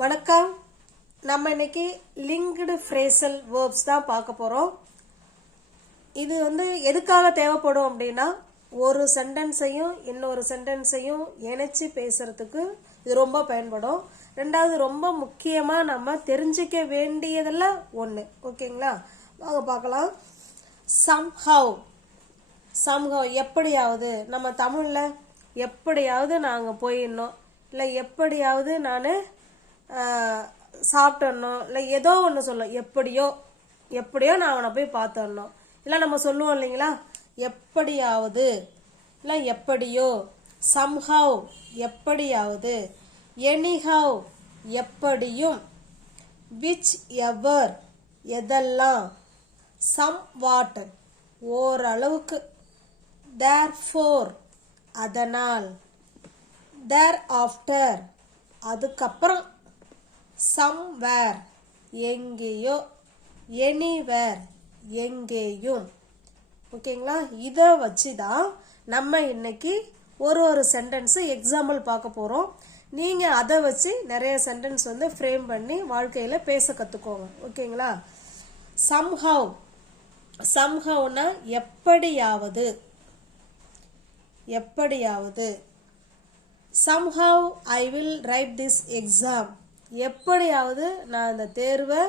வணக்கம். நம்ம இன்னைக்கு லிங்க்டு ஃப்ரேசல் வேர்ப்ஸ் தான் பார்க்க போகிறோம். இது எதுக்காக தேவைப்படும் அப்படின்னா, ஒரு சென்டென்ஸையும் இன்னொரு சென்டென்ஸையும் இணைச்சி பேசுறதுக்கு இது ரொம்ப பயன்படும். ரெண்டாவது, ரொம்ப முக்கியமாக நம்ம தெரிஞ்சிக்க வேண்டியதெல்லாம் ஒன்று. ஓகேங்களா, வாங்க பார்க்கலாம். சம்ஹவ் எப்படியாவது, நம்ம தமிழில் எப்படியாவது நாங்கள் போயிடணும், இல்லை எப்படியாவது நான் சாப்பிட்டணும், இல்லை ஏதோ ஒன்று சொல்லும். எப்படியோ நான் அவனை போய் பார்த்துடணும், இல்லை நம்ம சொல்லுவோம் இல்லைங்களா, எப்படியாவது, இல்லை எப்படியோ. சம்ஹவ் எப்படியாவது, எனிஹவ் எப்படியும், விச் எவர் எதெல்லாம், சம்வாட் ஓரளவுக்கு, தேர்ஃபோர் அதனால், தேர்ஆஃப்டர் அதுக்கப்புறம், சம்வேர் எங்கேயோ, எனிவேர் எங்கேயும். ஓகேங்களா, இதை வச்சு தான் நம்ம இன்னைக்கு ஒரு சென்டென்ஸு எக்ஸாம்பிள் பார்க்க போகிறோம். நீங்கள் அதை வச்சு நிறைய சென்டென்ஸ் ஃப்ரேம் பண்ணி வாழ்க்கையில் பேச கற்றுக்கோங்க. ஓகேங்களா. சம்ஹவ்னா எப்படியாவது. Somehow I will write this exam. எப்படியாவது நான் இந்த தேர்வை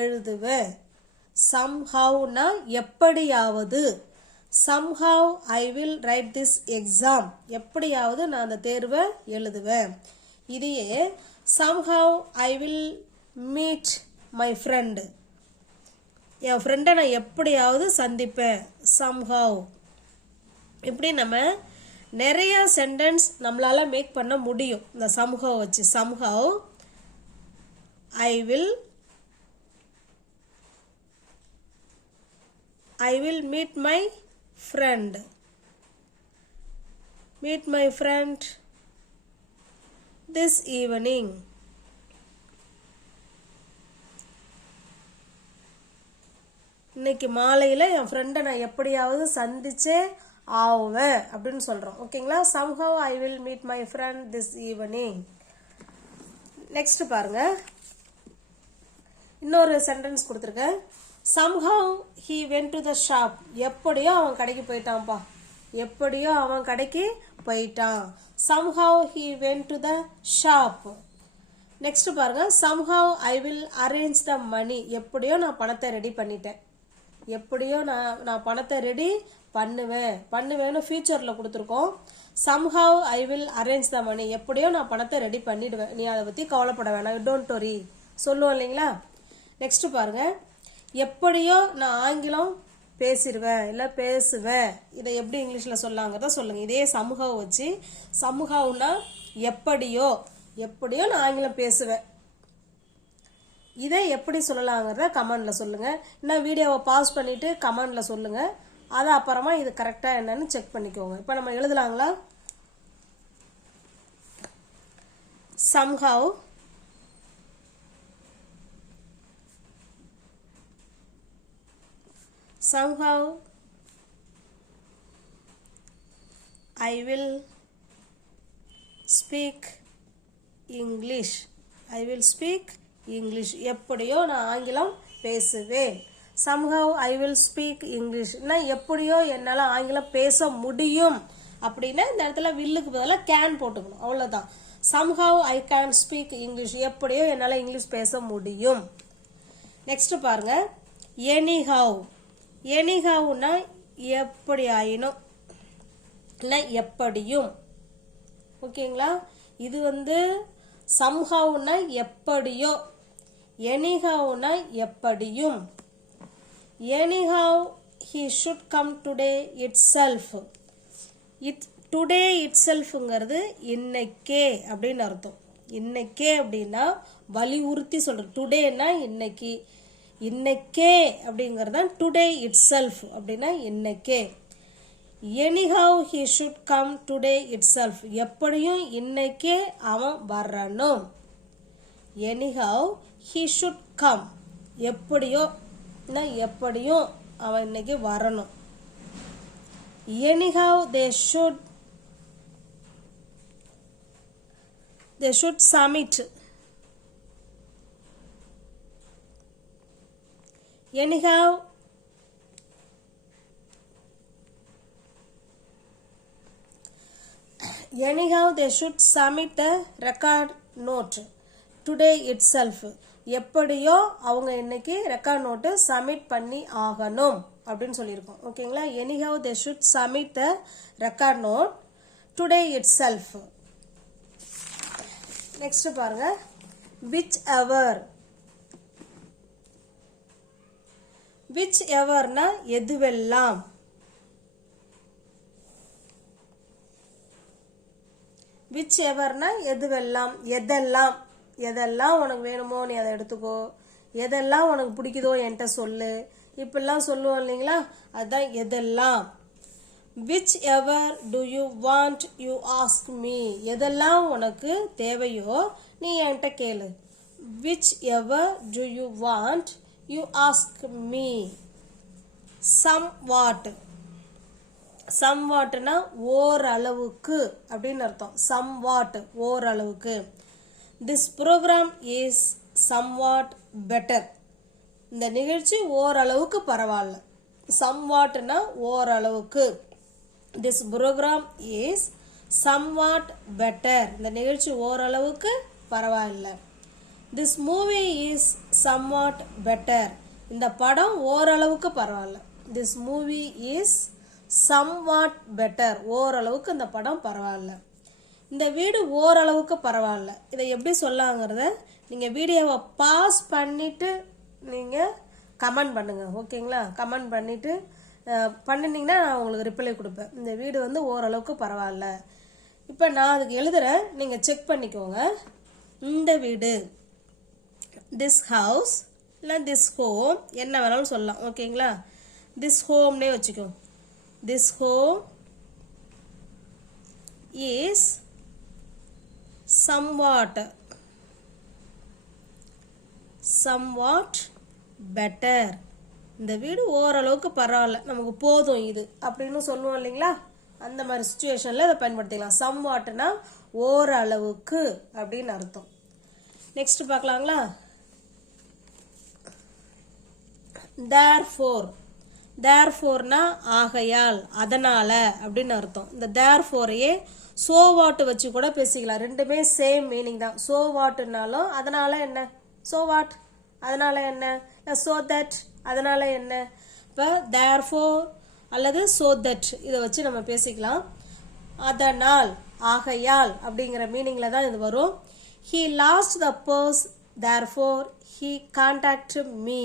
எழுதுவேன். Somehowனா எப்படியாவது. Somehow I will write this exam. எப்படியாவது நான் இந்த தேர்வை எழுதுவேன். இதையே somehow I will meet my friend. என் ஃப்ரெண்டை நான் எப்படியாவது சந்திப்பேன். somehow. இப்படி நம்ம நிறைய சென்டென்ஸ் நம்மளால மேக் பண்ண முடியும் இந்த சம்ஹவ் வச்சு. Somehow I will meet my friend. This evening. இன்னைக்கு மாலையில் என் ஃப்ரெண்டை நான் எப்படியாவது சந்திச்சே ஆவேன் அப்படின்னு சொல்கிறோம். ஓகேங்களா. somehow I will meet my friend this evening. Next பாருங்க, இன்னொரு சென்டென்ஸ் கொடுத்துருக்கேன். somehow he went to the shop. எப்படியோ அவன் கடைக்கு போயிட்டான். somehow he went to the shop. Next பாருங்க, somehow I will arrange the money. எப்படியோ நான் பணத்தை ரெடி பண்ணிட்டேன். எப்படியோ நான் பணத்தை ரெடி பண்ணுவேன்னு ஃபியூச்சரில் கொடுத்துருக்கோம். somehow I will arrange the money. எப்படியோ நான் பணத்தை ரெடி பண்ணிடுவேன், நீ அதை பற்றி கவலைப்பட வேணாம், டோன்ட் வரி சொல்லுவோம் இல்லைங்களா. நெக்ஸ்ட் பாருங்க, எப்படியோ நான் ஆங்கிலம் பேசிடுவேன் இல்லை பேசுவேன். இதை எப்படி இங்கிலீஷில் சொல்லாங்கிறத சொல்லுங்க. இதே சமூகம் வச்சு, சமூகம்னா எப்படியோ நான் ஆங்கிலம் பேசுவேன், இதை எப்படி சொல்லலாங்கிறத கமெண்ட்ல சொல்லுங்க. இன்னும் வீடியோவை பாஸ் பண்ணிட்டு கமெண்ட்ல சொல்லுங்க. அது அப்புறமா இது கரெக்டா என்னன்னு செக் பண்ணிக்கோங்க. இப்போ நம்ம எழுதலாங்களா. somehow I will speak English. எப்படியோ நான் ஆங்கிலம் பேசுவேன். somehow I will speak English. எப்படியோ என்னால் ஆங்கிலம் பேச முடியும் அப்படின்னா இந்த இடத்துல வில்லுக்கு பதிலாக கேன் போட்டுக்கணும், அவ்வளோதான். somehow I can speak English. எப்படியோ என்னால் இங்கிலீஷ் பேச முடியும். நெக்ஸ்ட் பாருங்க, எனிஹவ்னா எப்படி ஆயினும் இல்லை எப்படியும். ஓகேங்களா. இது somehow-னா எப்படியோ, எனிஹவ்னா எப்படியும். anyhow he should come today itself. today itselfங்கிறது இன்னைக்கே அப்படின்னு அர்த்தம். இன்னைக்கே அப்படின்னா வலியுறுத்தி சொல்றது. டுடேனா இன்னைக்கே அப்படிங்கிறது தான் டுடே itself அப்படின்னா இன்னைக்கே. anyhow he should come today itself. எப்படியும் இன்னைக்கே அவன் வரணும். anyhow he should come. எப்படியும் அவன் இன்னைக்கு வரணும். anyhow they should submit. anyhow they should submit the record note today itself. எப்படியோ அவங்க இன்னைக்கு ரெக்கார்ட் நோட்டு சப்மிட் பண்ணி ஆகணும் அப்படின்னு சொல்லியிருக்கோம். ஓகேங்களா? anyhow they should submit the record note today itself. Next பாருங்க, which everனா எதுவெல்லாம். which everனா எதுவெல்லாம், எதெல்லாம் உனக்கு வேணுமோ நீ அதை எடுத்துக்கோ, எதெல்லாம் உனக்கு பிடிக்குதோ என்கிட்ட சொல்லு, இப்பெல்லாம் சொல்லுவோம் இல்லைங்களா, அதுதான் எதெல்லாம். which ever do you want you ask me. எதெல்லாம் உனக்கு தேவையோ நீ என்கிட்ட கேளு. which ever do you want you ask me. somewhatனா ஓரளவுக்கு அப்படின்னு அர்த்தம். somewhat ஓரளவுக்கு. this program is somewhat better. இந்த நிகழ்ச்சி ஓரளவுக்கு பரவாயில்ல. somewhatனா ஓரளவுக்கு. this program is somewhat better. இந்த நிகழ்ச்சி ஓரளவுக்கு பரவாயில்ல. this movie is somewhat better. இந்த படம் ஓரளவுக்கு பரவாயில்ல. this movie is somewhat better. ஓரளவுக்கு இந்த படம் பரவாயில்ல. இந்த வீடு ஓரளவுக்கு பரவாயில்ல. இதை எப்படி சொல்லாங்கிறத நீங்கள் வீடியோவை பாஸ் பண்ணிவிட்டு நீங்கள் கமெண்ட் பண்ணுங்கள். ஓகேங்களா? கமெண்ட் பண்ணிவிட்டு பண்ணினீங்கன்னா நான் உங்களுக்கு ரிப்ளை கொடுப்பேன். இந்த வீடு வந்து ஓரளவுக்கு பரவாயில்ல. இப்போ நான் அதுக்கு எழுதுகிறேன், நீங்கள் செக் பண்ணிக்கோங்க. இந்த வீடு, திஸ் ஹவுஸ் இல்லை திஸ் ஹோம், என்ன வேணாலும் சொல்லலாம். ஓகேங்களா? திஸ் ஹோம்னே வச்சுக்கோ. This home is somewhat better. இந்த வீடு ஓரளவுக்கு பரவாயில்ல, நமக்கு போதும் இது அப்படின்னு சொல்லுவோம் இல்லைங்களா, அந்த மாதிரி சுச்சுவேஷனில் இதை பயன்படுத்திக்கலாம். somewhatனா ஓரளவுக்கு அப்படின்னு அர்த்தம். நெக்ஸ்ட் பார்க்கலாங்களா? தேர்ஃபோர்னா ஆகையால், அதனால அப்படின்னு அர்த்தம். இந்த தேர்ஃபோரையே so what வச்சு கூட பேசிக்கலாம். ரெண்டுமே சேம் மீனிங் தான். so whatனாலும் அதனால என்ன, so what அதனால என்ன, so that அதனால என்ன. இப்போ therefore அல்லது so that இதை வச்சு நம்ம பேசிக்கலாம். அதனால், ஆகையால் அப்படிங்கிற மீனிங்கில் தான் இது வரும். he lost the purse therefore he contacted me.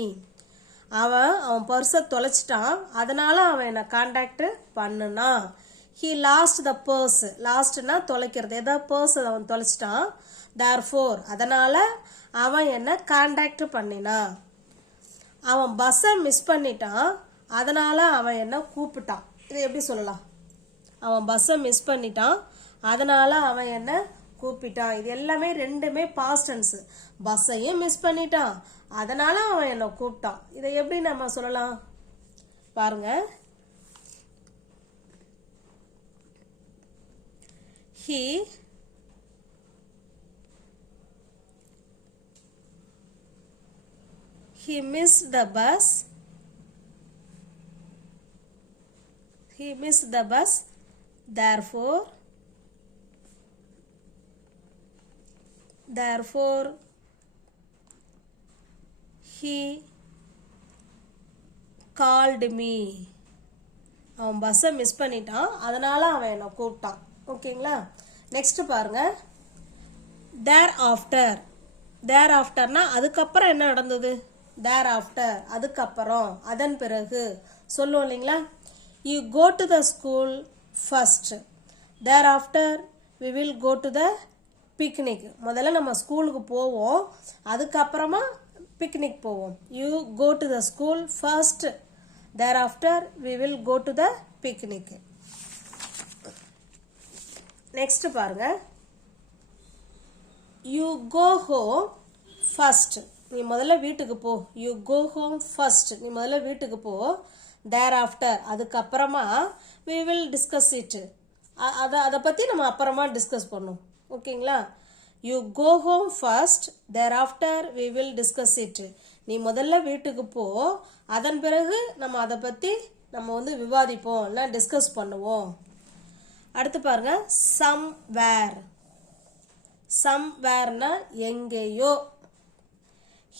அவன் பர்ஸை தொலைச்சிட்டான், அதனால அவன் என்னை கான்டாக்ட் பண்ணுனான். he lost the purse. லாஸ்ட்னா தொலைக்கிறது. ஏதோ பர்ஸ் அவன் தொலைச்சிட்டான். therefore அதனால அவன் என்ன கான்டாக்ட் பண்ணினான். அவன் பஸ்ஸை மிஸ் பண்ணிட்டான், அதனால அவன் என்ன கூப்பிட்டான். இதை எப்படி சொல்லலாம்? அவன் பஸ்ஸை மிஸ் பண்ணிட்டான், அதனால அவன் என்ன கூப்பிட்டான். இது எல்லாமே ரெண்டுமே பாஸ்ட் டென்ஸ். பஸ்ஸையும் மிஸ் பண்ணிட்டான், அதனால அவன் என்ன கூப்பிட்டான். இதை எப்படி நம்ம சொல்லலாம் பாருங்க. He missed the bus. Therefore he called me. அவன் பஸ்ஸை மிஸ் பண்ணிட்டான், அதனால அவன் என்னை கூப்பிட்டான். ஓகேங்களா? நெக்ஸ்ட் பாருங்க, thereafterனா அதுக்கப்புறம் என்ன நடந்தது. thereafter அதுக்கப்புறம், அதன் பிறகு சொல்லுவோம் இல்லைங்களா. you go to the school first, thereafter we will go to the picnic. முதல்ல நம்ம ஸ்கூலுக்கு போவோம், அதுக்கப்புறமா பிக்னிக் போவோம். you go to the school first, thereafter we will go to the picnic. Next பாருங்க, you go home first. நீ முதல்ல வீட்டுக்கு போ. you go home first. நீ முதல்ல வீட்டுக்கு போ. thereafter அதுக்கப்புறமா we will discuss it. அதை பற்றி நம்ம அப்புறமா டிஸ்கஸ் பண்ணோம். ஓகேங்களா? You go home first, there after we will discuss it. நீ முதல்ல வீட்டுக்கு போ, அதன் பிறகு நம்ம அதை பற்றி நம்ம வந்து விவாதிப்போம், இல்லை டிஸ்கஸ் பண்ணுவோம். அடுத்து பாருங்க, சம்வேர். சம்வேர்னா எங்கேயோ.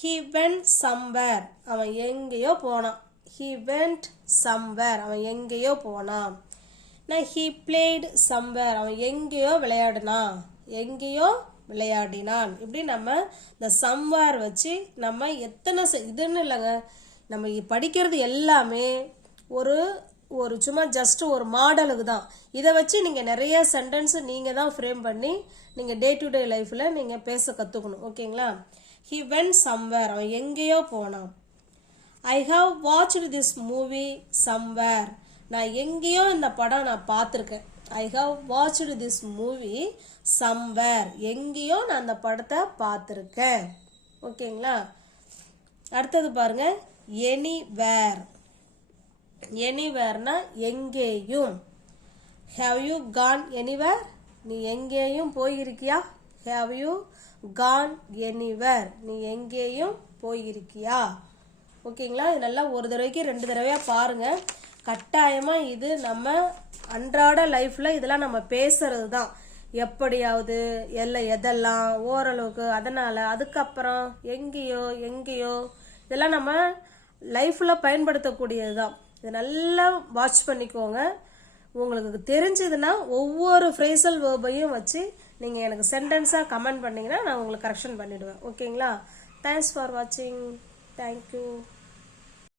he went somewhere, அவன் எங்கேயோ போனான். he went somewhere, அவன் எங்கேயோ போனான். he played somewhere, அவன் எங்கேயோ விளையாடினான், எங்கேயோ விளையாடினான். இப்படி நம்ம இந்த சம்வேர் வச்சு நம்ம எத்தனை இதுன்னு இல்லைங்க, நம்ம படிக்கிறது எல்லாமே ஒரு ஒரு சும்மா ஜஸ்ட் ஒரு மாடலுக்கு தான். இதை வச்சு நீங்கள் நிறைய சென்டென்ஸ் நீங்கள் தான் ஃப்ரேம் பண்ணி நீங்கள் டே டு டே லைஃப்பில் நீங்கள் பேச கற்றுக்கணும். ஓகேங்களா? he went somewhere, அவன் எங்கேயோ போனான். I have watched this movie somewhere, நான் எங்கேயோ இந்த படம் நான் பார்த்துருக்கேன். I have watched this movie somewhere, எங்கேயோ நான் அந்த படத்தை பார்த்துருக்கேன். ஓகேங்களா? அடுத்தது பாருங்க, anywhere. anywhereனா எங்கேயும். have you gone anywhere, நீ எங்கேயும் போயிருக்கியா? have you gone anywhere, நீ எங்கேயும் போயிருக்கியா? ஓகேங்களா? இது நல்லா ஒரு தடவைக்கு 2 தடவையாக பாருங்கள். கட்டாயமாக இது நம்ம அன்றாட லைஃப்பில் இதெல்லாம் நம்ம பேசுறது தான். எப்படியாவது எதெல்லாம் ஓரளவுக்கு, அதனால் அதுக்கப்புறம் எங்கேயோ எங்கேயோ இதெல்லாம் நம்ம லைஃப்பில் பயன்படுத்தக்கூடியது தான். இதை நல்லா வாட்ச் பண்ணிக்கோங்க. உங்களுக்கு தெரிஞ்சதுன்னா ஒவ்வொரு ஃப்ரேசல் வேர்பையும் வச்சு நீங்கள் எனக்கு சென்டென்ஸாக கமெண்ட் பண்ணிங்கன்னா நான் உங்களுக்கு கரெக்ஷன் பண்ணிவிடுவேன். ஓகேங்களா? தேங்க்ஸ் ஃபார் வாட்சிங். தேங்க்யூ.